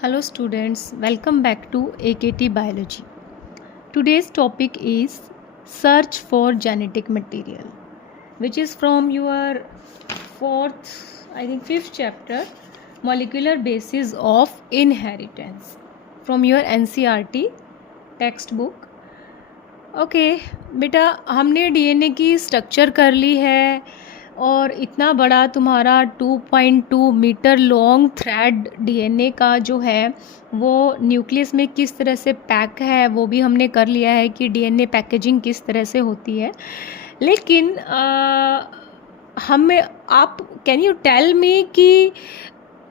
Hello students, welcome back to AKT Biology. Today's topic is search for genetic material, which is from your fifth chapter, molecular basis of inheritance, from your NCERT textbook. Okay बेटा, हमने DNA की structure कर ली है और इतना बड़ा तुम्हारा 2.2 metre long thread DNA का जो है वो न्यूक्लियस में किस तरह से पैक है वो भी हमने कर लिया है कि डीएनए पैकेजिंग किस तरह से होती है। लेकिन आप कैन यू टेल मी कि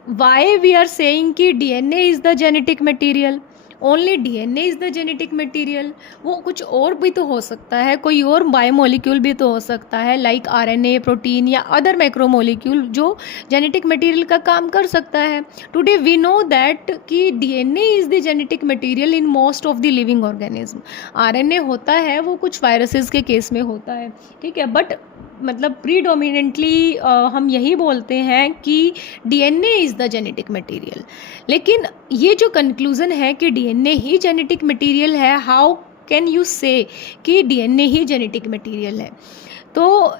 वाई वी आर सेइंग कि DNA is the genetic material, only DNA is the genetic material. वो कुछ और भी तो हो सकता है, कोई और बायोमोलिक्यूल भी तो हो सकता है, लाइक आरएनए, प्रोटीन या अदर मैक्रोमोलिक्यूल जो जेनेटिक मटेरियल का काम कर सकता है। टुडे वी नो दैट कि DNA is the genetic material in most of the living organism. RNA होता है वो कुछ वायरसेस के केस में होता है, ठीक है, बट मतलब प्रीडोमिनेंटली हम यही बोलते हैं कि DNA is the genetic material. लेकिन ये जो कंक्लूज़न है कि डीएनए ही जेनेटिक मटेरियल है, हाउ कैन यू से कि डीएनए ही जेनेटिक मटेरियल है? तो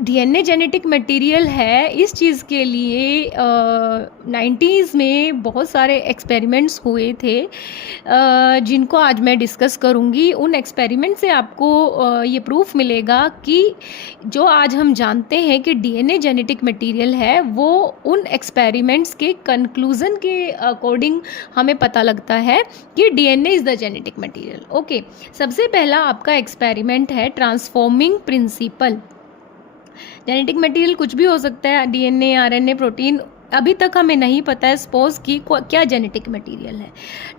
डीएनए जेनेटिक मटेरियल है, इस चीज़ के लिए 90s में बहुत सारे एक्सपेरिमेंट्स हुए थे जिनको आज मैं डिस्कस करूँगी। उन एक्सपेरिमेंट से आपको ये प्रूफ मिलेगा कि जो आज हम जानते हैं कि डीएनए जेनेटिक मटेरियल है वो उन एक्सपेरिमेंट्स के कंक्लूज़न के अकॉर्डिंग हमें पता लगता है कि DNA is the genetic material. Okay, सबसे पहला आपका एक्सपेरिमेंट है ट्रांसफॉर्मिंग प्रिंसिपल। जेनेटिक मटेरियल कुछ भी हो सकता है, डीएनए, आरएनए, प्रोटीन, अभी तक हमें नहीं पता है सपोज कि क्या जेनेटिक मटेरियल है।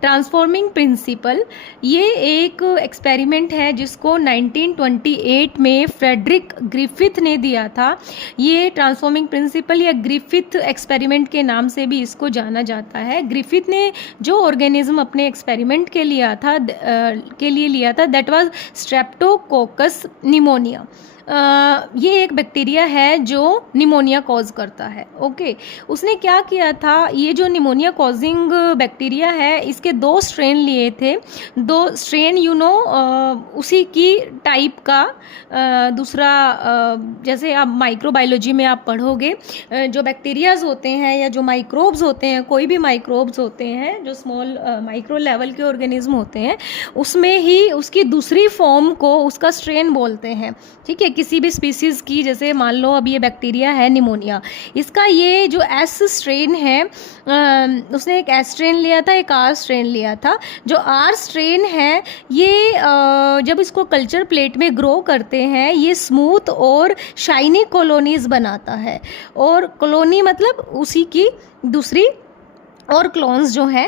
ट्रांसफॉर्मिंग प्रिंसिपल ये एक एक्सपेरिमेंट है जिसको 1928 में फ्रेडरिक ग्रिफिथ ने दिया था। ये ट्रांसफॉर्मिंग प्रिंसिपल या ग्रिफिथ एक्सपेरिमेंट के नाम से भी इसको जाना जाता है। ग्रिफिथ ने जो ऑर्गेनिज्म अपने एक्सपेरिमेंट के लिए लिया था दैट वाज स्ट्रेप्टोकोकस निमोनिया। ये एक बैक्टीरिया है जो निमोनिया कॉज करता है। ओके, उसने क्या किया था, ये जो निमोनिया कॉजिंग बैक्टीरिया है इसके 2 स्ट्रेन लिए थे। 2 स्ट्रेन उसी की टाइप का दूसरा जैसे आप माइक्रोबायोलॉजी में आप पढ़ोगे जो बैक्टीरियाज होते हैं या जो माइक्रोब्स होते हैं, कोई भी माइक्रोब्स होते हैं जो स्मॉल माइक्रो लेवल के ऑर्गेनिज्म होते हैं, उसमें ही उसकी दूसरी फॉर्म को उसका स्ट्रेन बोलते हैं, ठीक है, किसी भी स्पीसीज़ की। जैसे मान लो अब ये बैक्टीरिया है निमोनिया, इसका ये जो एस स्ट्रेन है उसने एक एस स्ट्रेन लिया था, एक आर स्ट्रेन लिया था। जो आर स्ट्रेन है ये जब इसको कल्चर प्लेट में ग्रो करते हैं ये स्मूथ और शाइनी कॉलोनीज बनाता है, और कॉलोनी मतलब उसी की दूसरी और क्लोन्स जो है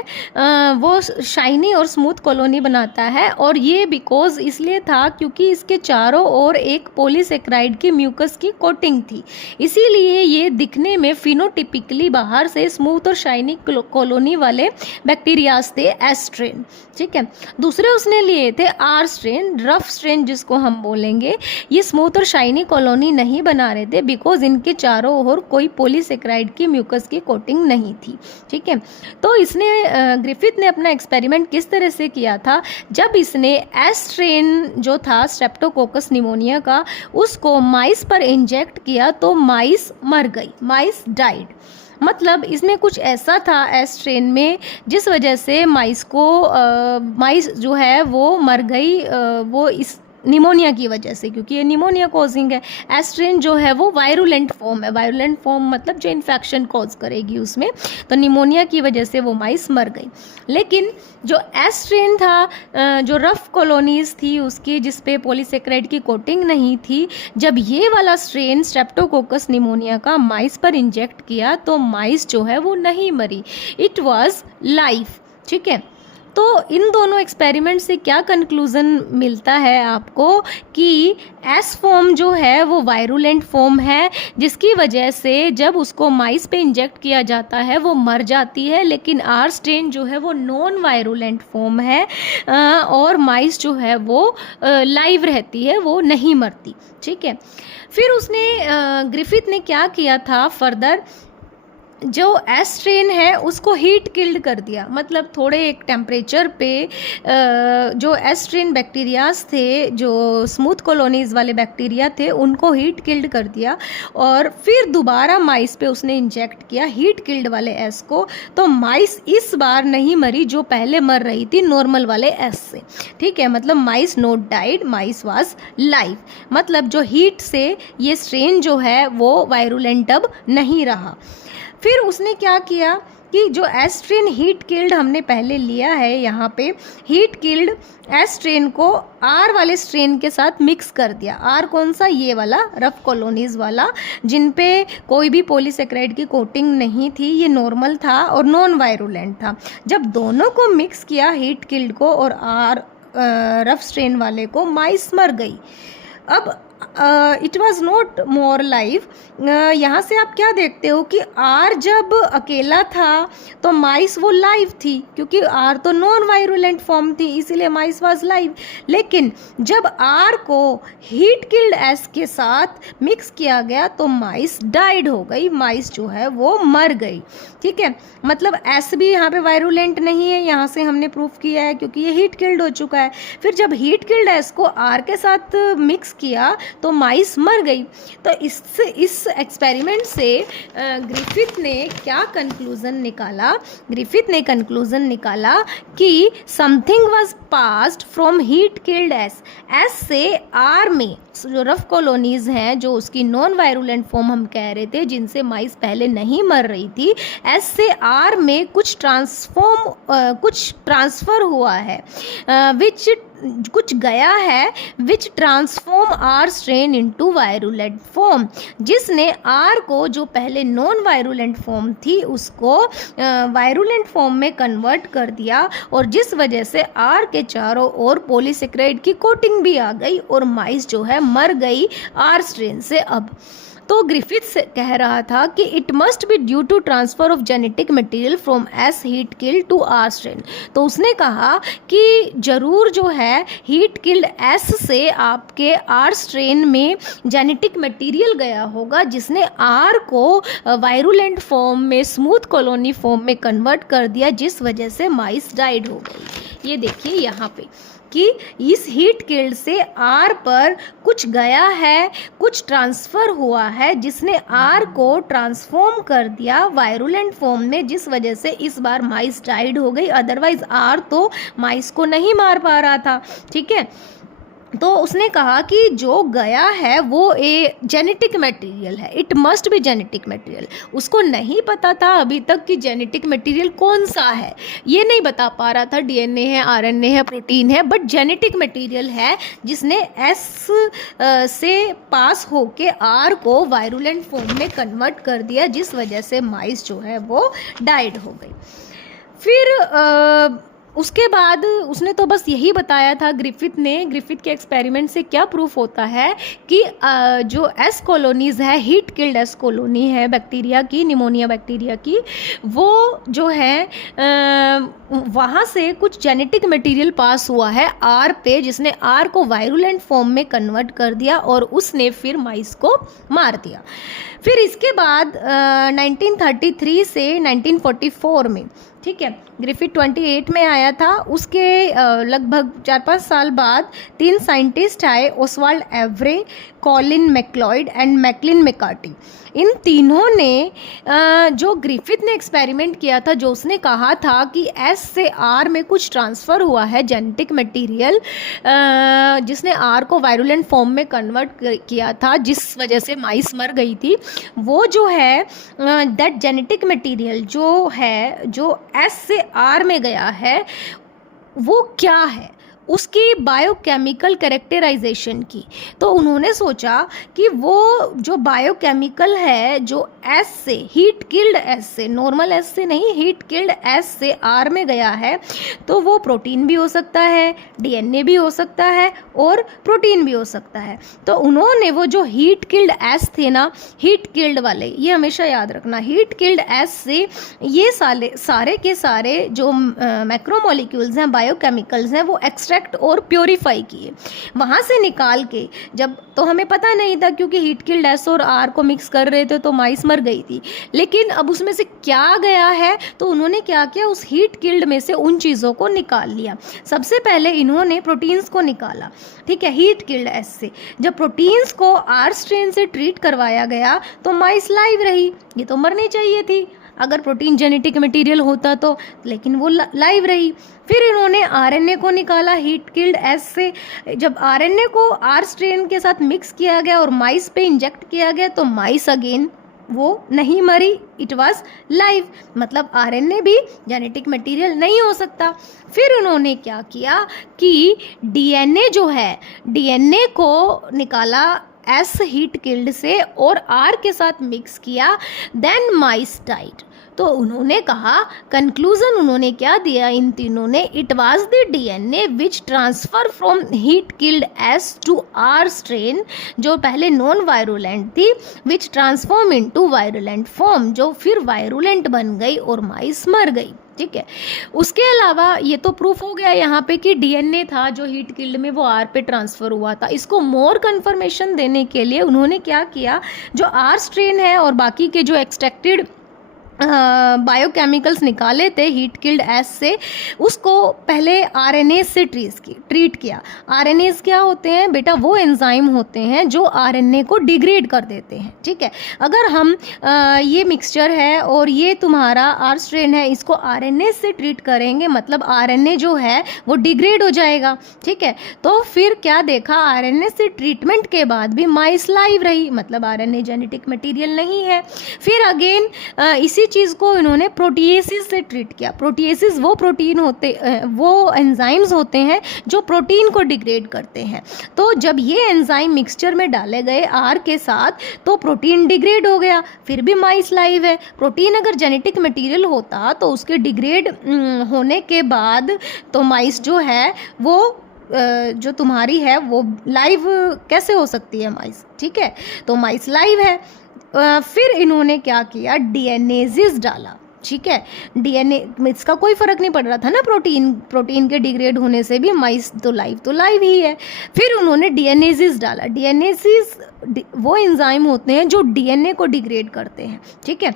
वो शाइनी और स्मूथ कॉलोनी बनाता है। और ये बिकॉज इसलिए था क्योंकि इसके चारों ओर एक पॉलीसेक्राइड की म्यूकस की कोटिंग थी, इसीलिए ये दिखने में फिनोटिपिकली बाहर से स्मूथ और शाइनी कॉलोनी वाले बैक्टीरियाज थे, एस स्ट्रेन, ठीक है। दूसरे उसने लिए थे आर स्ट्रेन, रफ स्ट्रेन जिसको हम बोलेंगे। ये स्मूथ और शाइनी कॉलोनी नहीं बना रहे थे बिकॉज इनके चारों ओर कोई पॉलीसेक्राइड की म्यूकस की कोटिंग नहीं थी, ठीक है। तो इसने ग्रिफिथ ने अपना एक्सपेरिमेंट किस तरह से किया था, जब इसने एस स्ट्रेन जो था स्ट्रेप्टोकोकस निमोनिया का उसको माइस पर इंजेक्ट किया तो माइस मर गई, माइस डाइड। मतलब इसमें कुछ ऐसा था एस स्ट्रेन में जिस वजह से माइस जो है वो मर गई, वो इस निमोनिया की वजह से, क्योंकि ये निमोनिया कॉजिंग है। एस स्ट्रेन जो है वो वायरुलेंट फॉर्म है, वायरुलेंट फॉर्म मतलब जो इन्फेक्शन कॉज करेगी उसमें, तो निमोनिया की वजह से वो माइस मर गई। लेकिन जो एस स्ट्रेन था जो रफ कॉलोनीज थी उसकी, जिस पे पॉलीसेक्राइड की कोटिंग नहीं थी, जब ये वाला स्ट्रेन स्ट्रेप्टोकोकस निमोनिया का माइस पर इंजेक्ट किया तो माइस जो है वो नहीं मरी, इट वाज लाइफ, ठीक है। तो इन दोनों एक्सपेरिमेंट से क्या कंक्लूज़न मिलता है आपको कि एस फॉर्म जो है वो वायरुलेंट फॉर्म है, जिसकी वजह से जब उसको माइस पे इंजेक्ट किया जाता है वो मर जाती है। लेकिन आर स्ट्रेन जो है वो नॉन वायरुलेंट फॉर्म है और माइस जो है वो लाइव रहती है, वो नहीं मरती, ठीक है। फिर उसने ग्रिफिथ ने क्या किया था फर्दर, जो एस स्ट्रेन है उसको हीट किल्ड कर दिया, मतलब थोड़े एक टेम्परेचर पे जो एस स्ट्रेन बैक्टीरियाज थे, जो स्मूथ कॉलोनीज वाले बैक्टीरिया थे, उनको हीट किल्ड कर दिया और फिर दोबारा माइस पे उसने इंजेक्ट किया हीट किल्ड वाले एस को। तो माइस इस बार नहीं मरी जो पहले मर रही थी नॉर्मल वाले एस से, ठीक है। मतलब mice not died, mice was live. मतलब जो हीट से ये स्ट्रेन जो है वो वायरुलेंट अब नहीं रहा। फिर उसने क्या किया कि जो एस स्ट्रेन हीट किल्ड हमने पहले लिया है, यहाँ पे हीट किल्ड एस स्ट्रेन को आर वाले स्ट्रेन के साथ मिक्स कर दिया। आर कौन सा? ये वाला रफ कॉलोनीज वाला, जिन पे कोई भी पॉलीसेकेराइड की कोटिंग नहीं थी, ये नॉर्मल था और नॉन वायरुलेंट था। जब दोनों को मिक्स किया हीट किल्ड को और आर रफ स्ट्रेन वाले को, माइस मर गई। अब it was not more live. यहाँ से आप क्या देखते हो कि आर जब अकेला था तो माइस वो लाइव थी, क्योंकि आर तो नॉन वायरुलेंट फॉर्म थी, इसीलिए माइस वाज लाइव। लेकिन जब आर को हीट किल्ड एस के साथ मिक्स किया गया तो माइस डाइड हो गई, माइस जो है वो मर गई, ठीक है। मतलब एस भी यहाँ पे वायरुलेंट नहीं है, यहाँ से हमने प्रूफ किया है क्योंकि ये हीट किल्ड हो चुका है। फिर जब हीट किल्ड एस को आर के साथ मिक्स किया तो माइस मर गई। तो इस एक्सपेरिमेंट से ग्रिफिथ ने क्या कंक्लूजन निकाला? ग्रिफिथ ने कंक्लूजन निकाला कि something was passed from heat killed S. S से आर में जो रफ कॉलोनीज हैं, जो उसकी नॉन वायरुलेंट फॉर्म हम कह रहे थे, जिनसे माइस पहले नहीं मर रही थी, एस से आर में कुछ ट्रांसफ़र हुआ है, कुछ गया है which transform R strain into virulent form, जिसने आर को, जो पहले नॉन वायरुलेंट फॉर्म थी, उसको वायरुलेंट फॉर्म में कन्वर्ट कर दिया और जिस वजह से आर के चारों ओर पॉलीसेकेराइड की कोटिंग भी आ गई और माइस जो है मर गई आर स्ट्रेन से। अब तो ग्रिफिथ कह रहा था कि it must be due to transfer of genetic material from S heat killed to R strain. तो उसने कहा कि जरूर जो है हीट किल्ड एस से आपके आर स्ट्रेन में जेनेटिक मटेरियल गया होगा, जिसने आर को वायरुलेंट फॉर्म में, स्मूथ कॉलोनी फॉर्म में कन्वर्ट कर दिया, जिस वजह से माइस डाइड हो गई। ये देखिए यहाँ पे कि इस हीट किल्ड से आर पर कुछ गया है, कुछ ट्रांसफ़र हुआ है, जिसने आर को ट्रांसफॉर्म कर दिया वायरुलेंट फॉर्म में, जिस वजह से इस बार माइस डाइड हो गई। अदरवाइज आर तो माइस को नहीं मार पा रहा था, ठीक है। तो उसने कहा कि जो गया है वो ए जेनेटिक मटेरियल है, it must B genetic material. उसको नहीं पता था अभी तक कि जेनेटिक मटेरियल कौन सा है, ये नहीं बता पा रहा था डीएनए है, आरएनए है, प्रोटीन है, बट जेनेटिक मटेरियल है जिसने एस से पास होके आर को वायरुलेंट फॉर्म में कन्वर्ट कर दिया, जिस वजह से माइस जो है वो डाइड हो गई। फिर उसके बाद उसने तो बस यही बताया था ग्रिफिथ ने। ग्रिफिथ के एक्सपेरिमेंट से क्या प्रूफ होता है कि जो एस कॉलोनीज़ है, हीट किल्ड एस कॉलोनी है बैक्टीरिया की, निमोनिया बैक्टीरिया की, वो जो है वहाँ से कुछ जेनेटिक मटेरियल पास हुआ है आर पे, जिसने आर को वायरुलेंट फॉर्म में कन्वर्ट कर दिया और उसने फिर माइस को मार दिया। फिर इसके बाद 1933 से 1944 में, ठीक है, ग्रिफिथ 28 में आया था। उसके लगभग 4-5 साल बाद 3 साइंटिस्ट आए, Oswald Avery, Colin MacLeod and Maclyn McCarty. इन तीनों ने जो ग्रिफिथ ने एक्सपेरिमेंट किया था, जो उसने कहा था कि एस से आर में कुछ ट्रांसफ़र हुआ है जेनेटिक मटेरियल, जिसने आर को वायरुलेंट फॉर्म में कन्वर्ट किया था, जिस वजह से माइस मर गई थी, वो जो है दैट जेनेटिक मटेरियल जो है, जो एस से आर में गया है, वो क्या है, उसकी बायोकेमिकल कैरेक्टराइजेशन की। तो उन्होंने सोचा कि वो जो बायोकेमिकल है, जो एस से, हीट किल्ड एस से, नॉर्मल एस से नहीं, हीट किल्ड एस से आर में गया है, तो वो प्रोटीन भी हो सकता है, डीएनए भी हो सकता है और प्रोटीन भी हो सकता है। तो उन्होंने वो जो हीट किल्ड एस थे ना, हीट किल्ड वाले, ये हमेशा याद रखना, हीट किल्ड एस से ये सारे के सारे जो मैक्रोमोलिक्यूल्स हैं, बायोकेमिकल्स हैं, वो एक्सट्रैक्ट एक्सट्रैक्ट और प्योरीफाई किए, वहाँ से निकाल के जब, तो हमें पता नहीं था क्योंकि हीट किल्ड एस और आर को मिक्स कर रहे थे तो माइस मर गई थी, लेकिन अब उसमें से क्या गया है, तो उन्होंने क्या किया, उस हीट किल्ड में से उन चीज़ों को निकाल लिया। सबसे पहले इन्होंने प्रोटीन्स को निकाला, ठीक है, हीट किल्ड एस से। जब प्रोटीन्स को आर स्ट्रेन से ट्रीट करवाया गया तो माइस लाइव रही, ये तो मरनी चाहिए थी अगर प्रोटीन जेनेटिक मटेरियल होता तो, लेकिन वो लाइव रही। फिर इन्होंने आरएनए को निकाला हीट किल्ड एस से। जब आरएनए को आर स्ट्रेन के साथ मिक्स किया गया और माइस पे इंजेक्ट किया गया तो माइस अगेन वो नहीं मरी, इट वाज लाइव, मतलब आरएनए भी जेनेटिक मटेरियल नहीं हो सकता। फिर उन्होंने क्या किया कि डीएनए जो है, डीएनए को निकाला एस हीट किल्ड से और आर के साथ मिक्स किया, देन माइस डाइड। तो उन्होंने कहा, कंक्लूजन उन्होंने क्या दिया इन तीनों ने, it was the DNA which transfer from heat killed S to R strain, जो पहले नॉन वायरुलेंट थी, which transform into virulent form, जो फिर वायरुलेंट बन गई और माइस मर गई, ठीक है। उसके अलावा ये तो प्रूफ हो गया यहाँ पे कि डीएनए था जो हीट किल्ड में वो आर पे ट्रांसफ़र हुआ था। इसको मोर कन्फर्मेशन देने के लिए उन्होंने क्या किया, जो आर स्ट्रेन है और बाकी के जो एक्सट्रैक्टेड बायोकेमिकल्स निकाले थे हीट किल्ड एस से, उसको पहले आरएनए से ट्रीट किया। आरएनएस क्या होते हैं बेटा, वो एंजाइम होते हैं जो आरएनए को डिग्रेड कर देते हैं, ठीक है। अगर हम ये मिक्सचर है और ये तुम्हारा आर स्ट्रेन है, इसको आरएनए से ट्रीट करेंगे, मतलब आरएनए जो है वो डिग्रेड हो जाएगा, ठीक है। तो फिर क्या देखा, आरएनए से ट्रीटमेंट के बाद भी माइस लाइव रही, मतलब आरएनए जेनेटिक मटेरियल नहीं है। फिर अगेन इसी चीज़ को इन्होंने प्रोटीएसिस से ट्रीट किया। प्रोटीएसिस वो प्रोटीन होते, वो एंजाइम्स होते हैं जो प्रोटीन को डिग्रेड करते हैं। तो जब ये एंजाइम मिक्सचर में डाले गए आर के साथ तो प्रोटीन डिग्रेड हो गया, फिर भी माइस लाइव है। प्रोटीन अगर जेनेटिक मटेरियल होता तो उसके डिग्रेड होने के बाद तो माइस जो है वो जो तुम्हारी है वो लाइव कैसे हो सकती है माइस, ठीक है। तो माइस लाइव है। फिर इन्होंने क्या किया, डीएनएजिस डाला, ठीक है। डीएनए इसका कोई फ़र्क नहीं पड़ रहा था ना, प्रोटीन के डिग्रेड होने से भी माइस तो लाइव ही है। फिर उन्होंने डीएनएजिस डाला। डीएनएजिस वो एंजाइम होते हैं जो डीएनए को डिग्रेड करते हैं, ठीक है।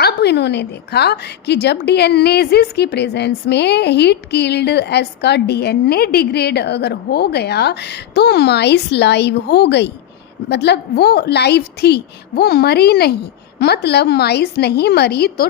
अब इन्होंने देखा कि जब डीएनएजिस की प्रेजेंस में हीट किल्ड एस का डीएनए डिग्रेड अगर हो गया तो माइस लाइव हो गई, मतलब वो लाइव थी, वो मरी नहीं, मतलब माइस नहीं मरी तो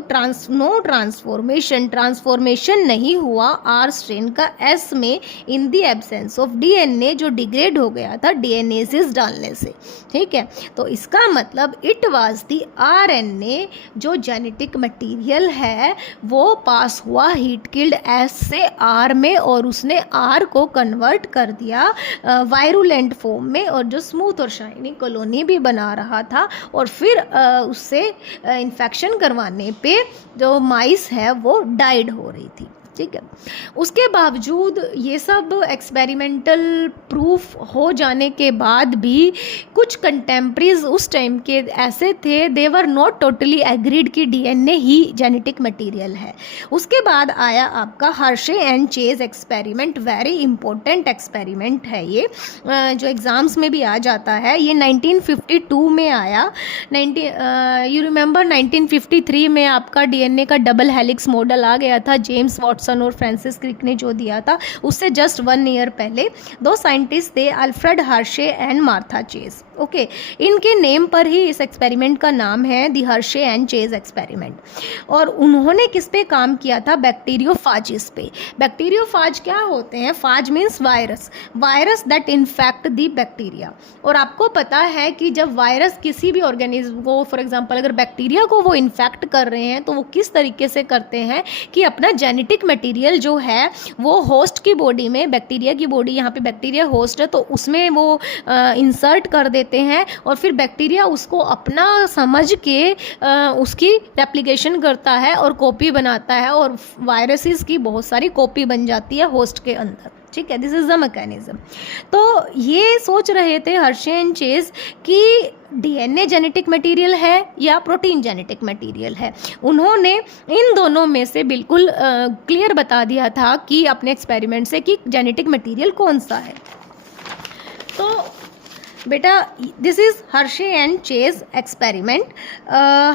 नो ट्रांसफॉर्मेशन नहीं हुआ आर स्ट्रेन का एस में in the absence of DNA जो डिग्रेड हो गया था डीएनएसिस डालने से, ठीक है। तो इसका मतलब इट वाज द आरएनए जो जेनेटिक मटेरियल है वो पास हुआ हीट किल्ड एस से आर में और उसने आर को कन्वर्ट कर दिया वायरुलेंट फॉर्म में, और जो स्मूथ और शाइनी कॉलोनी भी बना रहा था, और फिर उससे इन्फेक्शन करवाने पे जो माइस है वो डाइड हो रही थी, ठीक है। उसके बावजूद ये सब एक्सपेरिमेंटल प्रूफ हो जाने के बाद भी कुछ कंटेम्प्रेरीज उस टाइम के ऐसे थे, दे वर नॉट टोटली एग्रीड कि डीएनए ही जेनेटिक मटेरियल है। उसके बाद आया आपका Hershey and chase experiment, very important experiment है ये, जो एग्ज़ाम्स में भी आ जाता है। ये 1952 में आया। यू रिमेंबर 1953 में आपका डीएनए का डबल हेलिक्स मॉडल आ गया था, जेम्स वॉटसन और फ्रांसिस क्रिक ने जो दिया था, उससे जस्ट 1 ईयर पहले दो साइंटिस्ट थे, Alfred Hershey and Martha chase, okay. इनके नेम पर ही इस एक्सपेरिमेंट का नाम है दी हर्शे एंड चेज एक्सपेरिमेंट। और उन्होंने किस पे काम किया था, बैक्टीरियोफाजिस पे। बैक्टीरियोफाज क्या होते हैं, phage means virus that infect the bacteria. और आपको पता है कि जब वायरस किसी भी ऑर्गेनिज्म को, फॉर एग्जांपल अगर बैक्टीरिया को वो इन्फेक्ट कर रहे हैं तो वो किस तरीके से करते हैं कि अपना जेनेटिक मटेरियल जो है वो होस्ट की बॉडी में, बैक्टीरिया की बॉडी, यहाँ पे बैक्टीरिया होस्ट है तो उसमें वो इंसर्ट कर देते हैं और फिर बैक्टीरिया उसको अपना समझ के उसकी रेप्लिकेशन करता है और कॉपी बनाता है, और वायरसेस की बहुत सारी कॉपी बन जाती है होस्ट के अंदर, ठीक है, दिस इज द मैकेनिज्म। तो ये सोच रहे थे हर्शे एंड चेज कि डीएनए जेनेटिक मटेरियल है या प्रोटीन जेनेटिक मटेरियल है। उन्होंने इन दोनों में से बिल्कुल क्लियर बता दिया था कि अपने एक्सपेरिमेंट से कि जेनेटिक मटेरियल कौन सा है। तो बेटा this is Hershey and chase experiment.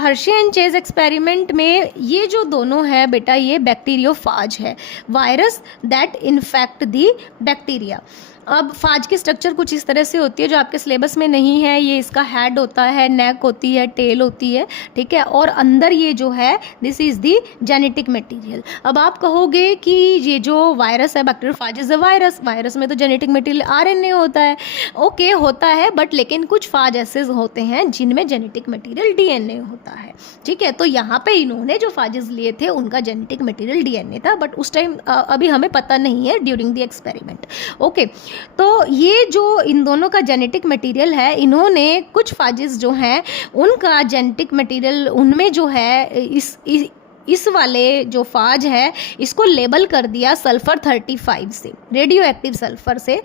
Hershey and chase experiment में ये जो दोनों है बेटा, ये बैक्टीरियोफाज है, virus that infect the bacteria. अब फाज की स्ट्रक्चर कुछ इस तरह से होती है जो आपके सिलेबस में नहीं है। ये इसका हेड होता है, नेक होती है, टेल होती है, ठीक है, और अंदर ये जो है this is the genetic material. अब आप कहोगे कि ये जो वायरस है, bacteriophage is a virus, virus में तो जेनेटिक मटेरियल आरएनए होता है। ओके, होता है, बट लेकिन कुछ फाज ऐसे होते हैं जिनमें जेनेटिक मटेरियल डीएनए होता है, ठीक है। तो यहाँ पे इन्होंने जो फाजेस लिए थे उनका जेनेटिक मटेरियल डीएनए था, बट उस टाइम अभी हमें पता नहीं है ड्यूरिंग द एक्सपेरिमेंट। ओके, तो ये जो इन दोनों का जेनेटिक मटेरियल है, इन्होंने कुछ फाजेस जो हैं उनका जेनेटिक मटेरियल उनमें जो है इस वाले जो फाज है इसको लेबल कर दिया सल्फ़र 35 से, रेडियो एक्टिव सल्फ़र से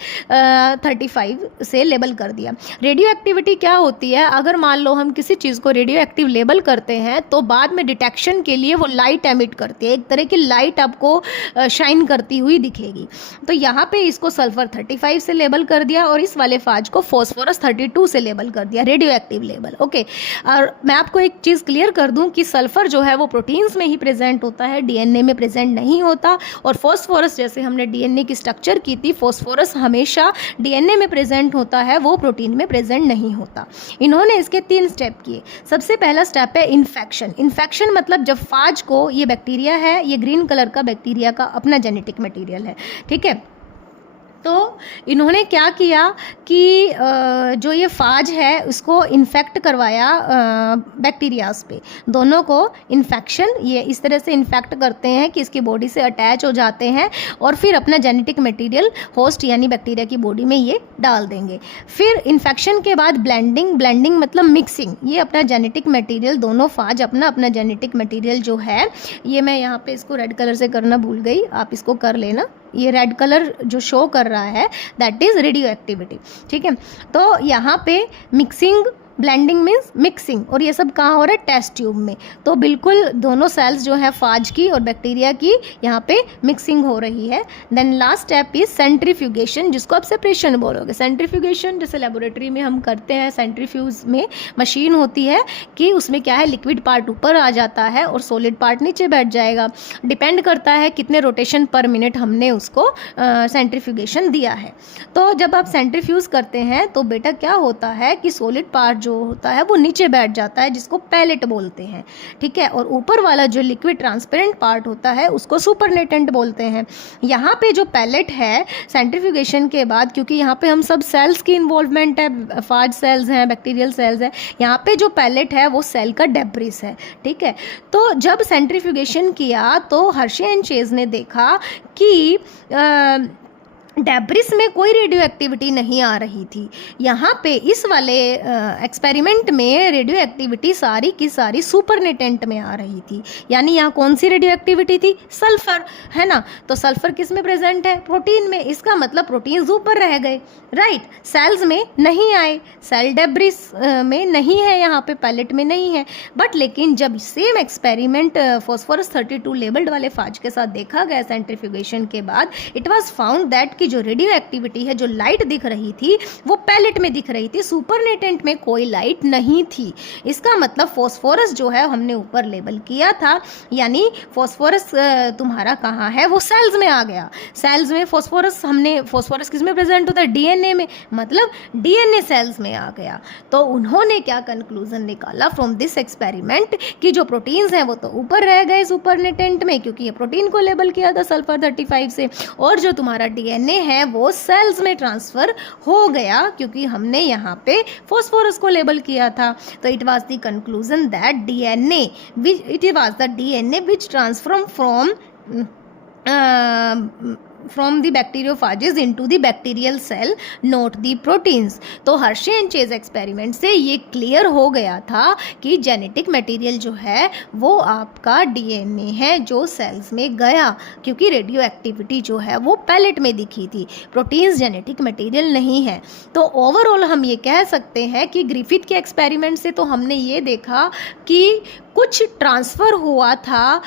35 से लेबल कर दिया। रेडियो एक्टिविटी क्या होती है, अगर मान लो हम किसी चीज़ को रेडियो एक्टिव लेबल करते हैं तो बाद में डिटेक्शन के लिए वो लाइट एमिट करती है, एक तरह की लाइट आपको शाइन करती हुई दिखेगी। तो यहाँ पे इसको सल्फ़र 35 से लेबल कर दिया और इस वाले फाज को फॉस्फोरस 32 से लेबल कर दिया, रेडियो एक्टिव लेबल। ओके, और मैं आपको एक चीज़ क्लियर कर दूँ कि सल्फ़र जो है वो प्रोटीन्स में ही प्रेजेंट होता है, डीएनए में प्रेजेंट नहीं होता। और फॉस्फोरस, जैसे हमने डीएनए की स्ट्रक्चर की थी, फॉस्फोरस हमेशा डीएनए में प्रेजेंट होता है, वो प्रोटीन में प्रेजेंट नहीं होता। इन्होंने इसके 3 स्टेप किए। सबसे पहला स्टेप है इन्फेक्शन। इन्फेक्शन मतलब जब फाज को, ये बैक्टीरिया है, ये ग्रीन कलर का बैक्टीरिया का अपना जेनेटिक मटेरियल है, ठीक है। तो इन्होंने क्या किया कि जो ये फाज है उसको इन्फेक्ट करवाया बैक्टीरियाज पे, दोनों को इन्फेक्शन, ये इस तरह से इन्फेक्ट करते हैं कि इसकी बॉडी से अटैच हो जाते हैं और फिर अपना जेनेटिक मटेरियल होस्ट यानी बैक्टीरिया की बॉडी में ये डाल देंगे। फिर इन्फेक्शन के बाद ब्लेंडिंग, ब्लेंडिंग मतलब मिक्सिंग, ये अपना जेनेटिक मटेरियल, दोनों फाज अपना जेनेटिक मटेरियल जो है, ये मैं यहाँ पे इसको रेड कलर से करना भूल गई, आप इसको कर लेना। ये रेड कलर जो शो कर रहा है दैट इज रेडियो एक्टिविटी, ठीक है। तो यहाँ पे मिक्सिंग, ब्लेंडिंग मीन्स मिक्सिंग, और ये सब कहाँ हो रहा है, टेस्ट ट्यूब में। तो बिल्कुल दोनों सेल्स जो है फाज की और बैक्टीरिया की यहाँ पे मिक्सिंग हो रही है। Then last step is centrifugation, जिसको आप सेपरेशन बोलोगे। सेंट्रीफ्यूगेशन जैसे लेबोरेटरी में हम करते हैं, सेंट्रीफ्यूज में मशीन होती है कि उसमें क्या है, लिक्विड पार्ट ऊपर आ जाता है और सॉलिड पार्ट नीचे बैठ जाएगा। डिपेंड करता है कितने रोटेशन पर मिनट हमने उसको सेंट्रीफ्यूगेशन दिया है। तो जब आप सेंट्रीफ्यूज करते हैं तो बेटा क्या होता है कि सॉलिड पार्ट जो होता है वो नीचे बैठ जाता है, जिसको पैलेट बोलते हैं, ठीक है। और ऊपर वाला जो लिक्विड ट्रांसपेरेंट पार्ट होता है उसको सुपरनेटेंट बोलते हैं। यहाँ पे जो पैलेट है सेंट्रीफ्यूगेशन के बाद, क्योंकि यहाँ पे हम सब सेल्स की इन्वॉल्वमेंट है, फाज सेल्स हैं, बैक्टीरियल सेल्स हैं, यहाँ पे जो पैलेट है वो सेल का डेब्रिस है, ठीक है। तो जब सेंट्रीफ्यूगेशन किया तो हर्शे एंड चेज ने देखा कि डेब्रिस में कोई रेडियो एक्टिविटी नहीं आ रही थी। यहाँ पे इस वाले एक्सपेरिमेंट में रेडियो एक्टिविटी सारी की सारी सुपरनेटेंट में आ रही थी। यानी यहाँ कौन सी रेडियो एक्टिविटी थी, सल्फर, है ना। तो सल्फर किस में प्रेजेंट है, प्रोटीन में। इसका मतलब प्रोटीन्स ऊपर रह गए, राइट, सेल्स में नहीं आए, सेल डेब्रिस में नहीं है, यहाँ पे पैलेट में नहीं है। बट लेकिन जब सेम एक्सपेरिमेंट फॉस्फोरस 32 लेबल्ड वाले फाज के साथ देखा गया सेंट्रीफ्यूगेशन के बाद, इट वाज फाउंड दैट कि जो रेडियो एक्टिविटी है, जो लाइट दिख रही थी वो पैलेट में दिख रही थी, सुपरनेटेंट में कोई लाइट नहीं थी। इसका मतलब फॉस्फोरस जो है हमने ऊपर लेबल किया था, यानी फॉस्फोरस तुम्हारा कहाँ है, वो सेल्स में आ गया। सेल्स में फॉस्फोरस, हमने फॉस्फोरस किस में प्रेजेंट होता है, डीएनए में, मतलब डीएनए सेल्स में आ गया। तो उन्होंने क्या कंक्लूजन निकाला फ्रॉम दिस एक्सपेरिमेंट कि जो प्रोटीन्स हैं वो तो ऊपर रह गए सुपरनेटेंट में, क्योंकि ये प्रोटीन को लेबल किया था सल्फर 35 से, और जो तुम्हारा डीएनए है वो सेल्स में ट्रांसफर हो गया क्योंकि हमने यहाँ पे फॉस्फोरस को लेबल किया था। तो it was the conclusion that DNA, it was the DNA which transform from from the bacteriophages into the bacterial cell, not the proteins. तो हर्शे एंड चेज एक्सपेरिमेंट से ये क्लियर हो गया था कि जेनेटिक मटेरियल जो है वो आपका डीएनए है जो सेल्स में गया, क्योंकि रेडियो एक्टिविटी जो है वो पैलेट में दिखी थी, प्रोटीन्स जेनेटिक मटेरियल नहीं है। तो ओवरऑल हम ये कह सकते हैं कि ग्रिफिथ के एक्सपेरिमेंट से तो हमने ये देखा कि कुछ ट्रांसफ़र हुआ था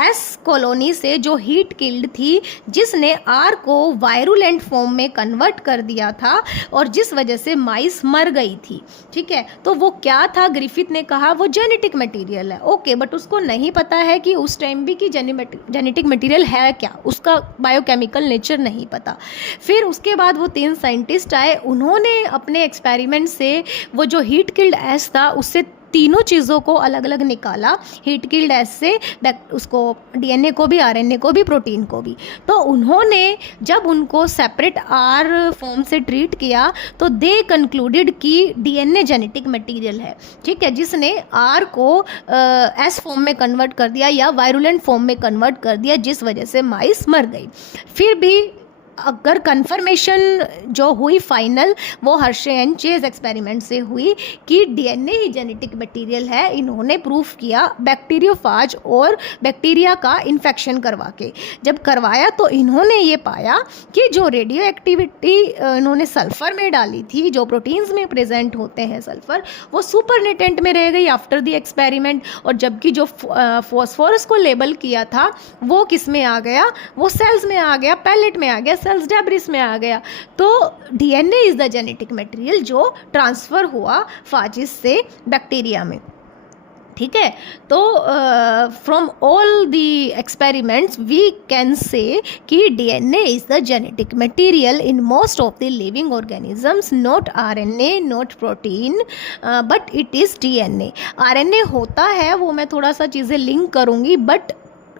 एस कॉलोनी से जो हीट किल्ड थी, जिसने आर को वायरुलेंट फॉर्म में कन्वर्ट कर दिया था और जिस वजह से माइस मर गई थी। ठीक है, तो वो क्या था? ग्रिफिथ ने कहा वो जेनेटिक मटेरियल है। ओके, बट उसको नहीं पता है कि उस टाइम भी कि जेनेटिक मटेरियल है क्या, उसका बायोकेमिकल नेचर नहीं पता। फिर उसके बाद वो 3 साइंटिस्ट आए, उन्होंने अपने एक्सपेरिमेंट से वो जो हीट किल्ड एस था उससे तीनों चीज़ों को अलग अलग निकाला। हीट किल्ड एस से उसको डीएनए को भी, आरएनए को भी, प्रोटीन को भी। तो उन्होंने जब उनको सेपरेट आर फॉर्म से ट्रीट किया तो दे कंक्लूडेड कि डीएनए जेनेटिक मटेरियल है। ठीक है, जिसने आर को एस फॉर्म में कन्वर्ट कर दिया या वायरुलेंट फॉर्म में कन्वर्ट कर दिया, जिस वजह से माइस मर गई। फिर भी अगर कंफर्मेशन जो हुई फाइनल वो हर्शे एंड चेज एक्सपेरिमेंट से हुई कि डीएनए ही जेनेटिक मटेरियल है। इन्होंने प्रूफ किया बैक्टीरियोफाज और बैक्टीरिया का इन्फेक्शन करवा के। जब करवाया तो इन्होंने ये पाया कि जो रेडियो एक्टिविटी इन्होंने सल्फ़र में डाली थी, जो प्रोटीन्स में प्रेजेंट होते हैं सल्फ़र, वो सुपरनेटेंट में रह गई आफ्टर द एक्सपेरिमेंट। और जबकि जो फॉस्फोरस को लेबल किया था वो किस में आ गया? वो सेल्स में आ गया, पैलेट में आ गया, सेल्स डेब्रिस में आ गया। तो DNA is the genetic material जो ट्रांसफ़र हुआ फाजिस से बैक्टीरिया में। ठीक है, तो from all the experiments we can say कि DNA is the genetic material in most of the living organisms, not RNA, not protein, but it is DNA. RNA होता है, वो मैं थोड़ा सा चीज़ें लिंक करूँगी, but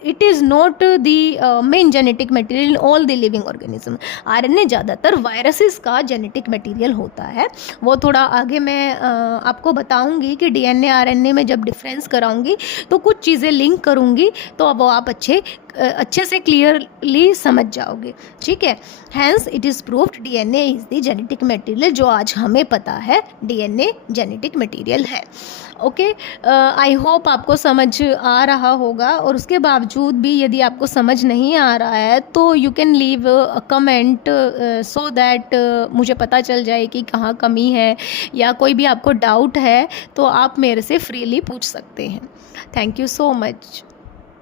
it is not the main genetic material in all the living organism. RNA ज़्यादातर viruses का जेनेटिक मटेरियल होता है। वो थोड़ा आगे मैं आपको बताऊंगी कि डीएनए आरएनए में जब डिफरेंस कराऊंगी तो कुछ चीज़ें लिंक करूंगी, तो अब वो आप अच्छे से क्लियरली समझ जाओगे। ठीक है, hence it is proved DNA is the genetic material, जो आज हमें पता है डीएनए जेनेटिक मटेरियल है। ओके, आई होप आपको समझ आ रहा होगा, और उसके बावजूद भी यदि आपको समझ नहीं आ रहा है तो you can leave a comment so that मुझे पता चल जाए कि कहाँ कमी है, या कोई भी आपको डाउट है तो आप मेरे से फ्रीली पूछ सकते हैं। Thank you so much.